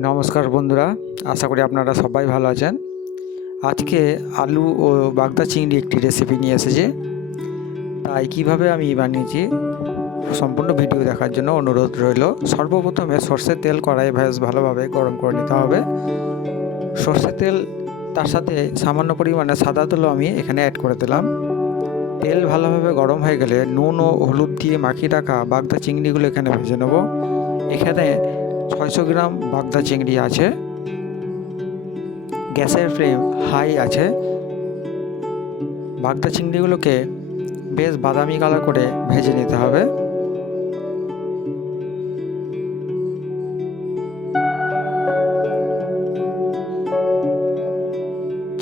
নমস্কার বন্ধুরা, আশা করি আপনারা সবাই ভালো আছেন। আজকে আলু ও বাগদা চিংড়ি একটি রেসিপি নিয়ে এসেছি। তাই কিভাবে আমি বানিয়েছি সম্পূর্ণ ভিডিও দেখার জন্য অনুরোধ রইল। সর্বপ্রথমে সর্ষের তেল কড়াইয়ে বেশ ভালোভাবে গরম করে নিতে হবে। সর্ষের তেল তার সাথে সামান্য পরিমাণে সাদা তেলও আমি এখানে অ্যাড করে দিলাম। তেল ভালোভাবে গরম হয়ে গেলে নুন ও হলুদ দিয়ে মাখিয়ে রাখা বাগদা চিংড়িগুলো এখানে ভেজে নেব। এখানে 600 গ্রাম বাগদা চিংড়ি আছে। গ্যাসের ফ্লেম হাই আছে। বাগদা চিংড়িগুলোকে বেশ বাদামি কালার করে ভেজে নিতে হবে।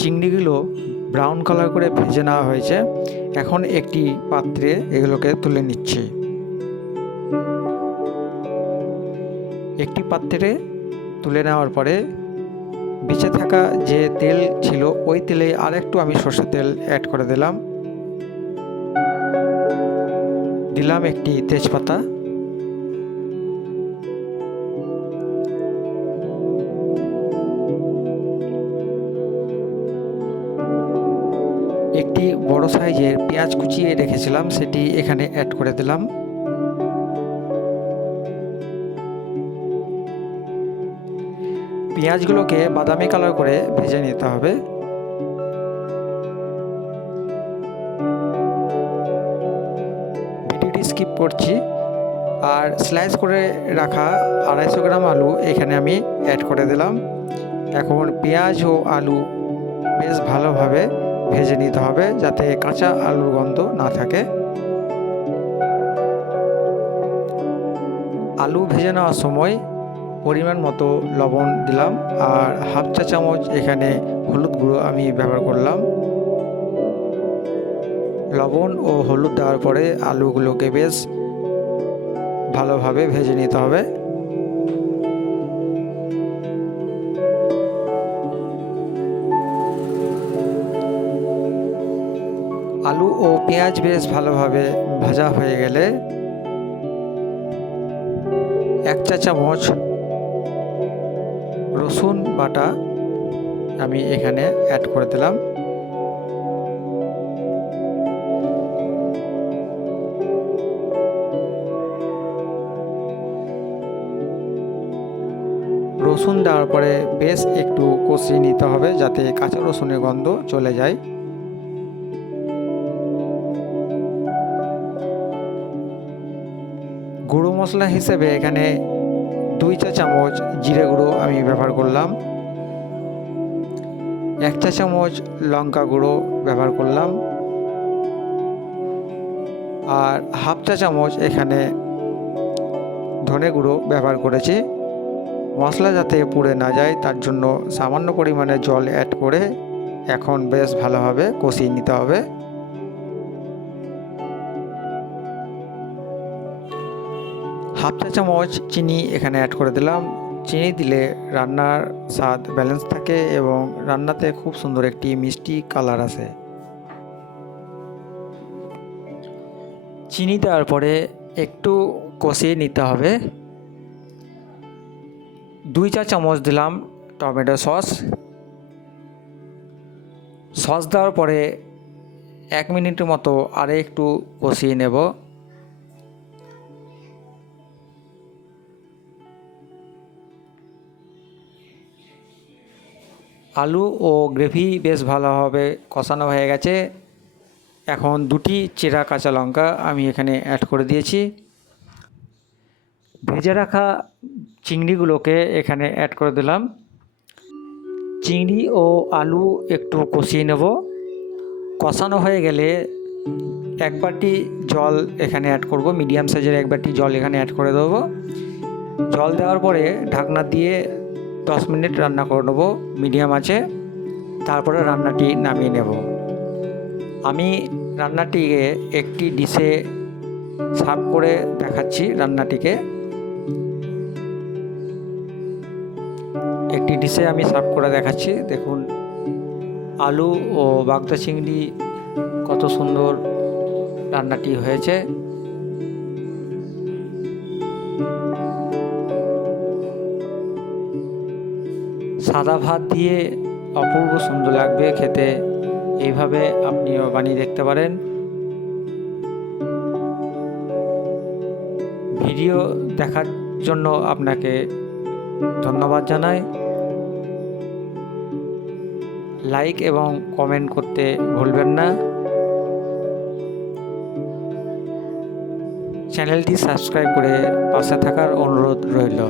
চিংড়িগুলো ব্রাউন কালার করে ভেজে নেওয়া হয়েছে। এখন একটি পাত্রে এগুলোকে তুলে নিচ্ছি। একটি পাত্রে তুলে নেওয়ার পরে বেঁচে থাকা যে তেল ছিল ওই তেলে আরেকটু আমি সরষের তেল অ্যাড করে দিলাম একটি তেজপাতা, একটি বড় সাইজের পেঁয়াজ কুচিয়ে রেখেছিলাম সেটি এখানে অ্যাড করে দিলাম। পেঁয়াজগুলোকে বাদামি কালার করে ভেজে নিতে হবে। ভিডিওটি স্কিপ করছি। আর স্লাইস করে রাখা 250 গ্রাম আলু এখানে আমি অ্যাড করে দিলাম। এখন পেঁয়াজ ও আলু বেশ ভালোভাবে ভেজে নিতে হবে যাতে কাঁচা আলুর গন্ধ না থাকে। আলু ভেজে নেওয়ার সময় পরিমাণ মতো লবণ দিলাম আর হাফ চা চামচ এখানে হলুদ গুঁড়ো আমি ব্যবহার করলাম। লবণ ও হলুদ দেওয়ার পরে আলুগুলোকে বেশ ভালোভাবে ভেজে নিতে হবে। আলু ও পেঁয়াজ বেশ ভালোভাবে ভাজা হয়ে গেলে 1 চা চামচ রসুন বাটা আমি এখানে অ্যাড করে দিলাম। রসুন দেওয়ার পরে বেশ একটু কষিয়ে নিতে হবে যাতে কাঁচা রসুনের গন্ধ চলে যায়। গুঁড়ো মশলা হিসেবে এখানে 2 চা চামচ জিরে গুঁড়ো আমি ব্যবহার করলাম। 1 চা চামচ লঙ্কা গুঁড়ো ব্যবহার করলাম আর হাফ চা চামচ এখানে ধনে গুঁড়ো ব্যবহার করেছি। মশলা যাতে পুড়ে না যায় তার জন্য সামান্য পরিমাণে জল অ্যাড করে এখন বেশ ভালোভাবে কষিয়ে নিতে হবে। হাফ চা চামচ চিনি এখানে অ্যাড করে দিলাম। চিনি দিলে রান্নার স্বাদ ব্যালেন্স থাকে এবং রান্নাতে খুব সুন্দর একটি মিষ্টি কালার আসে। চিনি দেওয়ার পরে একটু কষিয়ে নিতে হবে। 2 চা চামচ দিলাম টমেটো সস দেওয়ার পরে 1 মিনিটের মতো আরে একটু কষিয়ে নেব। আলু ও গ্রেভি বেশ ভালোভাবে কষানো হয়ে গেছে। এখন 2টি চেরা কাঁচা লঙ্কা আমি এখানে অ্যাড করে দিয়েছি। ভেজে রাখা চিংড়িগুলোকে এখানে অ্যাড করে দিলাম। চিংড়ি ও আলু একটু কষিয়ে নেব। কষানো হয়ে গেলে 1 বাটি জল এখানে অ্যাড করব। মিডিয়াম সাইজের 1 বাটি জল এখানে অ্যাড করে দেবো। জল দেওয়ার পরে ঢাকনা দিয়ে 10 মিনিট রান্না করে নেব মিডিয়াম আঁচে। তারপরে রান্নাটি নামিয়ে নেব। আমি রান্নাটিকে একটি ডিশে সার্ভ করে দেখাচ্ছি। রান্নাটিকে একটি ডিশে আমি সার্ভ করে দেখাচ্ছি। দেখুন আলু ও বাগদা চিংড়ি কত সুন্দর রান্নাটি হয়েছে। সাদা ভাত দিয়ে অপূর্ব সুন্দর লাগবে খেতে। এইভাবে আপনিও বানিয়ে দেখতে পারেন। ভিডিও দেখার জন্য আপনাকে ধন্যবাদ জানাই। লাইক এবং কমেন্ট করতে ভুলবেন না। চ্যানেলটি সাবস্ক্রাইব করে পাশে থাকার অনুরোধ রইল।